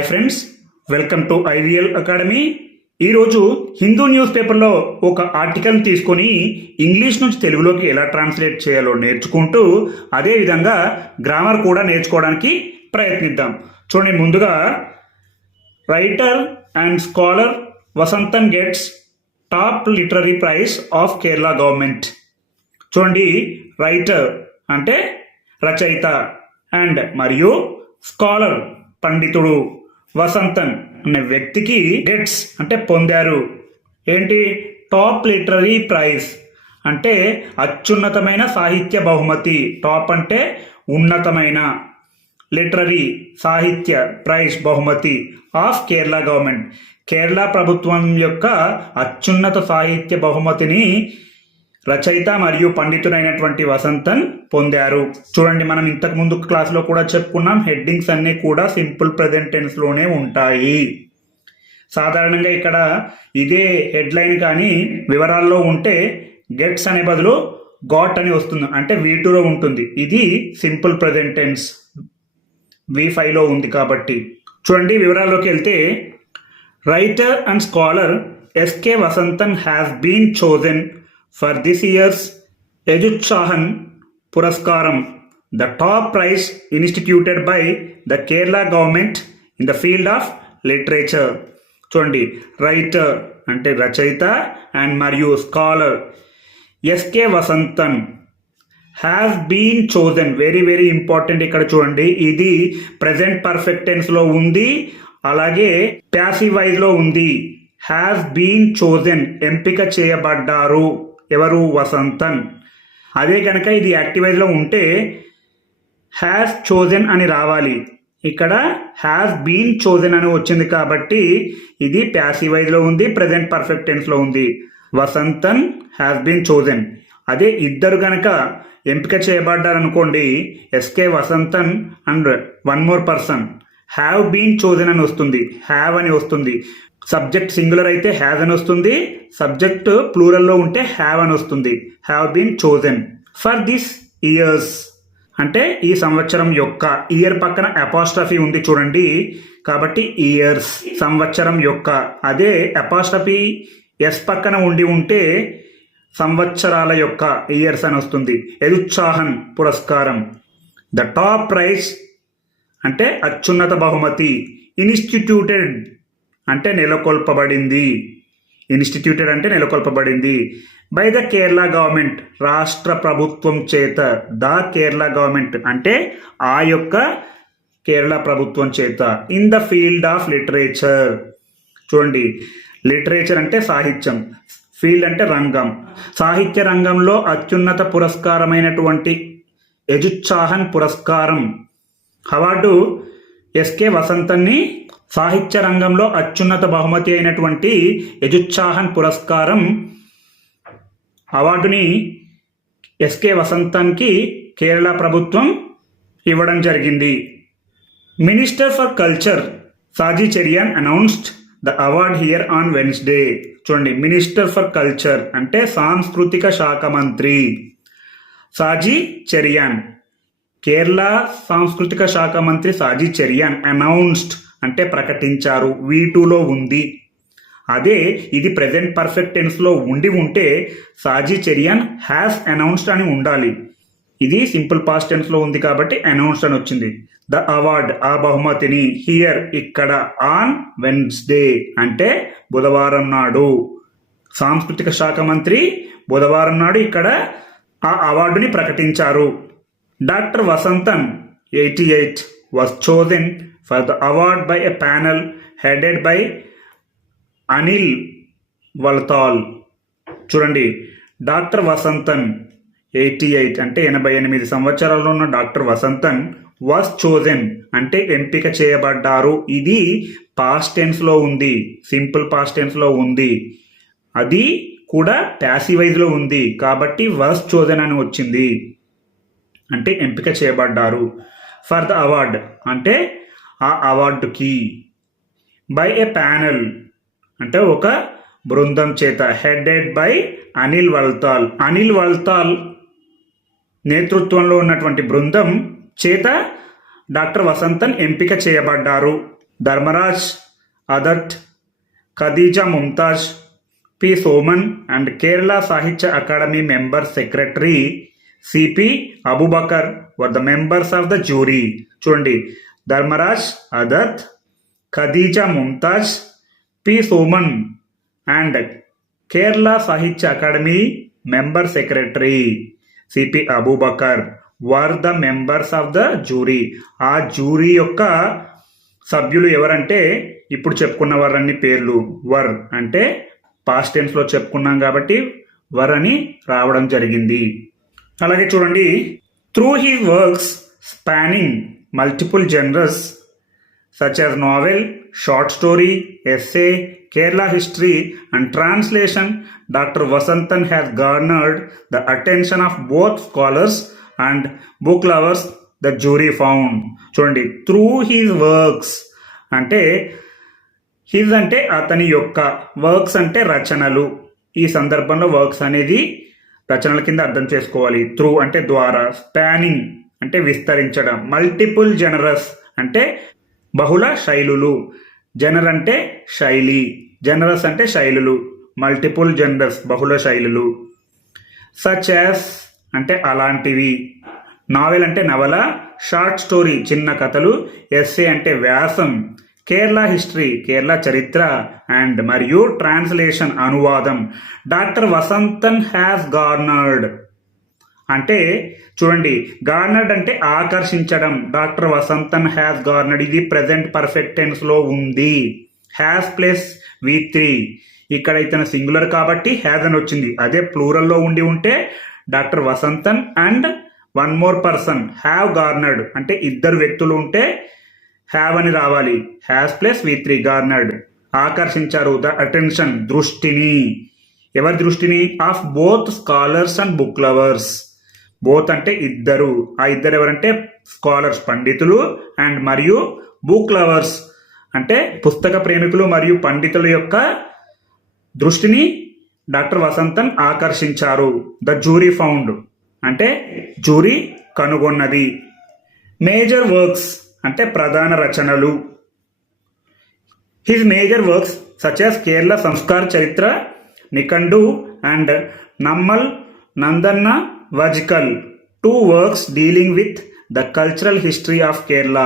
Hi friends, welcome to IVL academy. ఈరోజు Hindu news పేపర్లో ఒక ఆర్టికల్ని తీసుకొని ఇంగ్లీష్ నుంచి తెలుగులోకి ఎలా ట్రాన్స్లేట్ చేయాలో నేర్చుకుంటూ అదేవిధంగా గ్రామర్ కూడా నేర్చుకోవడానికి ప్రయత్నిద్దాం. చూడండి, ముందుగా writer and scholar Vasanthan gets top literary prize of Kerala government. చూడండి, రైటర్ అంటే రచయిత అండ్ మరియు స్కాలర్ పండితుడు వసంతన్ అనే వ్యక్తికి గెట్స్ అంటే పొందారు. ఏంటి? టాప్ లిటరరీ ప్రైజ్ అంటే అత్యున్నతమైన సాహిత్య బహుమతి. టాప్ అంటే ఉన్నతమైన, లిటరరీ సాహిత్య ప్రైజ్ బహుమతి ఆఫ్ కేరళ గవర్నమెంట్. కేరళ ప్రభుత్వం యొక్క అత్యున్నత సాహిత్య బహుమతిని రచయిత మరియు పండితుడైనటువంటి వసంతన్ పొందారు. చూడండి, మనం ఇంతకు ముందు క్లాస్లో కూడా చెప్పుకున్నాం, హెడ్డింగ్స్ అన్నీ కూడా సింపుల్ ప్రెజెంట్ టెన్స్లోనే ఉంటాయి. సాధారణంగా ఇక్కడ ఇదే హెడ్లైన్ కానీ వివరాల్లో ఉంటే గెట్స్ అనే బదులు గాట్ అని వస్తుంది, అంటే V2లో ఉంటుంది. ఇది సింపుల్ ప్రెజెంట్ టెన్స్, V5లో ఉంది కాబట్టి. చూడండి, వివరాల్లోకి వెళ్తే writer and scholar SK Vasanthan has been chosen for this year's Ejutsahan Puraskaram, the top prize instituted by the Kerala government in the field of literature. చూడండి, రైటర్ అంటే రచయిత అండ్ మరియు scholar SK Vasanthan has been chosen. Very very important. ఇక్కడ చూడండి, ఇది present perfect టెన్స్లో ఉంది, అలాగే ప్యాసివ్ వైజ్లో ఉంది. హ్యాస్ బీన్ చోజన్ ఎంపిక చేయబడ్డారు. ఎవరు? వసంతన్. అదే కనుక ఇది యాక్టివైజ్లో ఉంటే హ్యాస్ చోజన్ అని రావాలి. ఇక్కడ హ్యాస్ బీన్ చోజన్ అని వచ్చింది కాబట్టి ఇది ప్యాసివైజ్లో ఉంది, ప్రెజెంట్ పర్ఫెక్ట్ టెన్స్లో ఉంది. Vasanthan has been chosen. అదే ఇద్దరు కనుక ఎంపిక చేయబడ్డారనుకోండి, S K Vasanthan and one more person, have been chosen అని వస్తుంది, హ్యావ్ అని వస్తుంది. సబ్జెక్ట్ సింగులర్ అయితే హ్యాజ్ అని వస్తుంది, సబ్జెక్ట్ ప్లూరల్లో ఉంటే హ్యావ్ అని వస్తుంది. Have been chosen for this year's అంటే ఈ సంవత్సరం యొక్క. ఇయర్ పక్కన అపాస్ట్రఫీ ఉంది చూడండి, కాబట్టి ఇయర్స్ సంవత్సరం యొక్క. అదే అపాస్ట్రఫీ ఎస్ పక్కన ఉంటే సంవత్సరాల యొక్క, ఇయర్స్ అని వస్తుంది. ఎదుత్సాహన్ పురస్కారం. ద టాప్ ప్రైజ్ అంటే అత్యున్నత బహుమతి. ఇన్స్టిట్యూటెడ్ అంటే నెలకొల్పబడింది. ఇన్స్టిట్యూటెడ్ అంటే నెలకొల్పబడింది. బై ద కేరళ గవర్నమెంట్ రాష్ట్ర ప్రభుత్వం చేత. ద కేరళ గవర్నమెంట్ అంటే ఆ యొక్క కేరళ ప్రభుత్వం చేత. In the field of literature. చూడండి, లిటరేచర్ అంటే సాహిత్యం, ఫీల్డ్ అంటే రంగం. సాహిత్య రంగంలో అత్యున్నత పురస్కారమైనటువంటి ఎజుత్సాహన్ పురస్కారం అవార్డు ఎస్కే వసంతన్ని సాహిత్య రంగంలో అత్యున్నత బహుమతి అయినటువంటి ఎజుత్సాహన్ పురస్కారం అవార్డుని ఎస్కే వసంతన్కి కేరళ ప్రభుత్వం ఇవ్వడం జరిగింది. Minister for culture సాజీ Cherian announced the award here on Wednesday. చూడండి, మినిస్టర్ ఫర్ కల్చర్ అంటే సాంస్కృతిక శాఖ మంత్రి సాజీ చెరియన్. కేరళ సాంస్కృతిక శాఖ మంత్రి సాజీ చెరియన్ అనౌన్స్డ్ అంటే ప్రకటించారు, V2లో ఉంది. అదే ఇది ప్రెజెంట్ పర్ఫెక్ట్ టెన్స్లో ఉంటే సాజీ చెరియన్ హ్యాస్ అనౌన్స్డ్ అని ఉండాలి. ఇది సింపుల్ పాస్ట్ టెన్స్లో ఉంది కాబట్టి అనౌన్స్డ్ అని వచ్చింది. ద అవార్డ్ ఆ బహుమతిని, హియర్ ఇక్కడ, ఆన్ వెన్స్డే అంటే బుధవారం నాడు. సాంస్కృతిక శాఖ మంత్రి బుధవారం నాడు ఇక్కడ ఆ అవార్డుని ప్రకటించారు. Doctor Vasanthan 88 was chosen for the award by a panel headed by Anil Valtal. చూడండి, డాక్టర్ వసంతన్ 88 అంటే 88 సంవత్సరాల్లో ఉన్న డాక్టర్ వసంతన్ వాస్ చోజన్ అంటే ఎంపిక చేయబడ్డారు. ఇది పాస్ట్ టెన్స్లో ఉంది, సింపుల్ పాస్ట్ టెన్స్లో ఉంది. అది కూడా ప్యాసివైజ్లో ఉంది కాబట్టి వాస్ చోజన్ అని వచ్చింది, అంటే ఎంపిక చేయబడ్డారు. ఫర్ ద అవార్డ్ అంటే ఆ అవార్డుకి. బై ఏ ప్యానెల్ అంటే ఒక బృందం చేత. Headed by Anil Vallathol. అనిల్ వల్తాల్ నేతృత్వంలో ఉన్నటువంటి బృందం చేత డాక్టర్ వసంతన్ ఎంపిక చేయబడ్డారు. Dharmaraj Adat, Khadija Mumtaz, P Soman and Kerala Sahitya academy member secretary CP Abubakar were the members of the jury. చూడండి, Dharmaraj Adat, Khadija Mumtaz, P Soman and Kerala Sahitya academy member secretary CP Abubakar were the members of the jury. ఆ జ్యూరీ యొక్క సభ్యులు ఎవరంటే ఇప్పుడు చెప్పుకున్న వారన్ని పేర్లు. వర్ అంటే పాస్ట్ టెన్స్లో చెప్పుకున్నాం కాబట్టి వర్ అని రావడం జరిగింది. అలాగే చూడండి, through he's works spanning multiple generous such as novel, short story, essay, Kerala history and translation, Dr. Vasantan has garnered the attention of both scholars and book lovers, the jury found. చూడండి, through his works అంటే his అంటే అతని యొక్క, works అంటే రచనలు. ఈ సందర్భంలో works అనేది రచనల కింద అర్థం చేసుకోవాలి. త్రూ అంటే ద్వారా, స్పానింగ్ అంటే విస్తరించడం, మల్టిపుల్ జనరస్ అంటే బహుళ శైలులు, జనర్ అంటే శైలి, జనరస్ అంటే శైలులు, మల్టిపుల్ జనరస్ బహుళ శైలులు. సచ్ యాస్ అంటే అలాంటివి, నావెల్ అంటే నవల, షార్ట్ స్టోరీ చిన్న కథలు, ఎస్సే అంటే వ్యాసం, కేరళ హిస్టరీ కేరళ చరిత్ర అండ్ మరియు ట్రాన్స్లేషన్ అనువాదం. డాక్టర్ వసంతన్ హ్యాస్ గార్నర్డ్ అంటే చూడండి, గార్నర్డ్ అంటే ఆకర్షించడం. డాక్టర్ వసంతన్ హ్యాస్ గార్నర్డ్ ఇది ప్రెజెంట్ పర్ఫెక్ట్ టెన్స్ లో ఉంది. హ్యాస్ ప్లస్ V3 ఇక్కడ ఇతను సింగులర్ కాబట్టి హ్యాస్ అని వచ్చింది. అదే ప్లూరల్లో ఉండి ఉంటే doctor Vasanthan and one more person have garnered అంటే ఇద్దరు వ్యక్తులు ఉంటే హ్యావ్ అని రావాలి. హ్యాస్ ప్లస్ V3 గార్నర్డ్ ఆకర్షించారు. ద అటెన్షన్ దృష్టిని, ఎవరి దృష్టిని? Of both scholars and book lovers. Both అంటే ఇద్దరు, ఆ ఇద్దరు ఎవరంటే స్కాలర్స్ పండితులు, అండ్ మరియు బుక్ లవర్స్ అంటే పుస్తక ప్రేమికులు మరియు పండితుల యొక్క దృష్టిని డాక్టర్ వసంతన్ ఆకర్షించారు. ద జ్యూరీ ఫౌండ్ అంటే జ్యూరీ కనుగొన్నది. మేజర్ వర్క్స్ అంటే ప్రధాన రచనలు. His major works such as Kerala Samskara Charithra, Nikandu and Nammal Nadanna Vajikal, 2 works dealing with the cultural history of Kerala,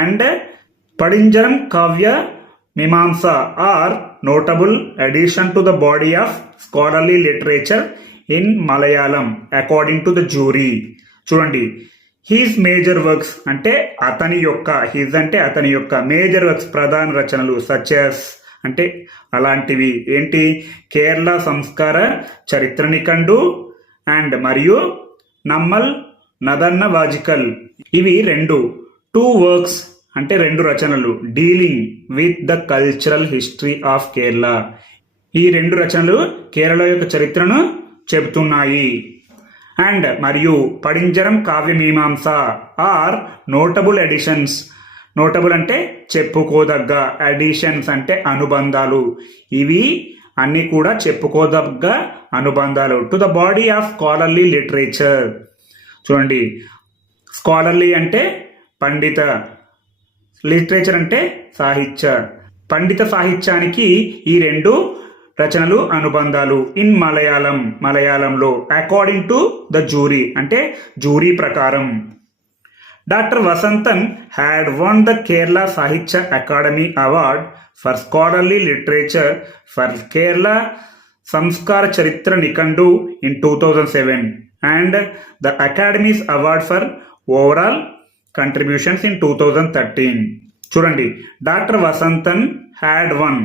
and Padinjaram Kavya Mimamsa are notable addition to the body of scholarly literature in Malayalam according to the jury. చూడండి, his major works అంటే అతని యొక్క, his అంటే అతని యొక్క, major works ప్రధాన రచనలు, such as అంటే అలాంటివి ఏంటి? కేరళ సంస్కార చరిత్ర నికండు అండ్ మరియు నమ్మల్ నదన్న వాజికల్ ఇవి 2 వర్క్స్ అంటే 2 రచనలు dealing with the cultural history of Kerala. ఈ 2 రచనలు కేరళ యొక్క చరిత్రను చెబుతున్నాయి. అండ్ మరియు పడింజరం కావ్యమీమాంస ఆర్ నోటబుల్ ఎడిషన్స్. నోటబుల్ అంటే చెప్పుకోదగ్గ, అడిషన్స్ అంటే అనుబంధాలు. ఇవి అన్నీ కూడా చెప్పుకోదగ్గ అనుబంధాలు to the body of scholarly literature. చూడండి, స్కాలర్లీ అంటే పండిత, లిటరేచర్ అంటే సాహిత్య, పండిత సాహిత్యానికి ఈ 2 రచనలు అనుబంధాలు. ఇన్ మలయాళం, మలయాళంలో. అకార్డింగ్ టు ద జ్యూరీ అంటే జ్యూరీ ప్రకారం. Doctor Vasanthan had won the Kerala Sahitya academy award for scholarly literature for Kerala Samskara Charithra Nikandu in 2007 and the academy's award for overall contributions in 2013. చూడండి, డాక్టర్ వసంతన్ హ్యాడ్ వన్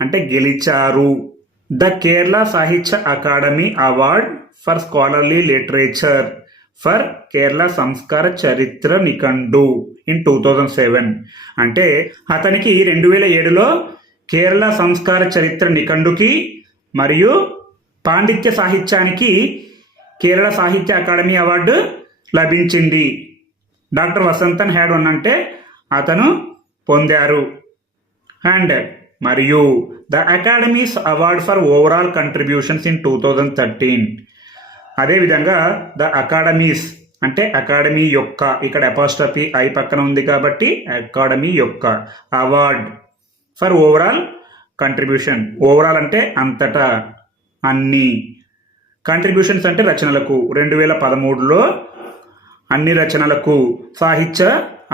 అంటే గెలిచారు the Kerala Sahitya academy award for scholarly literature for Kerala Samskara Charithra Nikandu in 2007 అంటే అతనికి 2007లో కేరళ సంస్కార చరిత్ర నికండుకి మరియు పాండిత్య సాహిత్యానికి Kerala Sahitya academy award లభించింది. Doctor Vasanthan had one అంటే అతను పొందారు. అండ్ మరియు the academy's award for overall contributions in 2013. అదేవిధంగా ద అకాడమీస్ అంటే అకాడమీ యొక్క, ఇక్కడ అపాస్ట్రఫీ ఐ పక్కన ఉంది కాబట్టి అకాడమీ యొక్క award for overall contribution. Overall అంటే అంతటా, అన్ని. కంట్రిబ్యూషన్స్ అంటే రచనలకు. 2013లో అన్ని రచనలకు సాహిత్య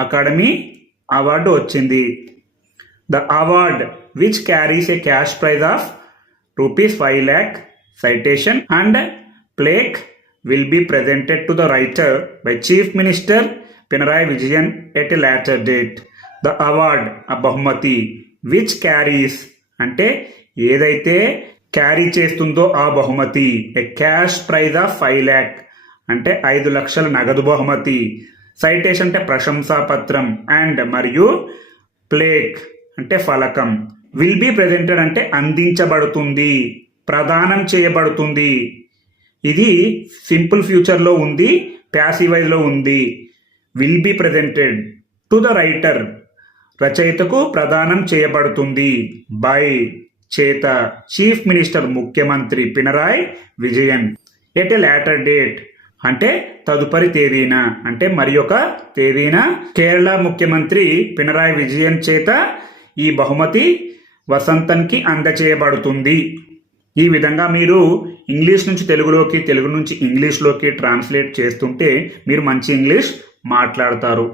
అకాడమీ అవార్డు వచ్చింది. The award which carries A cash prize of ₹5 lakh, citation and plaque will be presented to the writer by Chief Minister Pinarayi Vijayan at a later date. The award, a బహుమతి, which carries అంటే ఏదైతే carry చేస్తుందో ఆ బహుమతి, ఏ cash prize of 5 lakh అంటే 5 లక్షల నగదు బహుమతి, సైటేషన్ అంటే ప్రశంసాపత్రం, అండ్ మరియు ప్లేక్ అంటే ఫలకం, విల్ బి ప్రెజెంటెడ్ అంటే అందించబడుతుంది, ప్రదానం చేయబడుతుంది. ఇది సింపుల్ ఫ్యూచర్లో ఉంది, ప్యాసివైజ్లో ఉంది. Will be presented to the writer రచయితకు ప్రదానం చేయబడుతుంది, బై చేత, చీఫ్ మినిస్టర్ ముఖ్యమంత్రి Pinarayi Vijayan, at a later date అంటే తదుపరి తేదీన, అంటే మరి ఒక తేదీన కేరళ ముఖ్యమంత్రి పినరాయ్ విజయన్ చేత ఈ బహుమతి వసంతన్కి అందచేయబడుతుంది. ఈ విధంగా మీరు ఇంగ్లీష్ నుంచి తెలుగులోకి, తెలుగు నుంచి ఇంగ్లీష్లోకి ట్రాన్స్లేట్ చేస్తుంటే మీరు మంచి ఇంగ్లీష్ మాట్లాడతారు.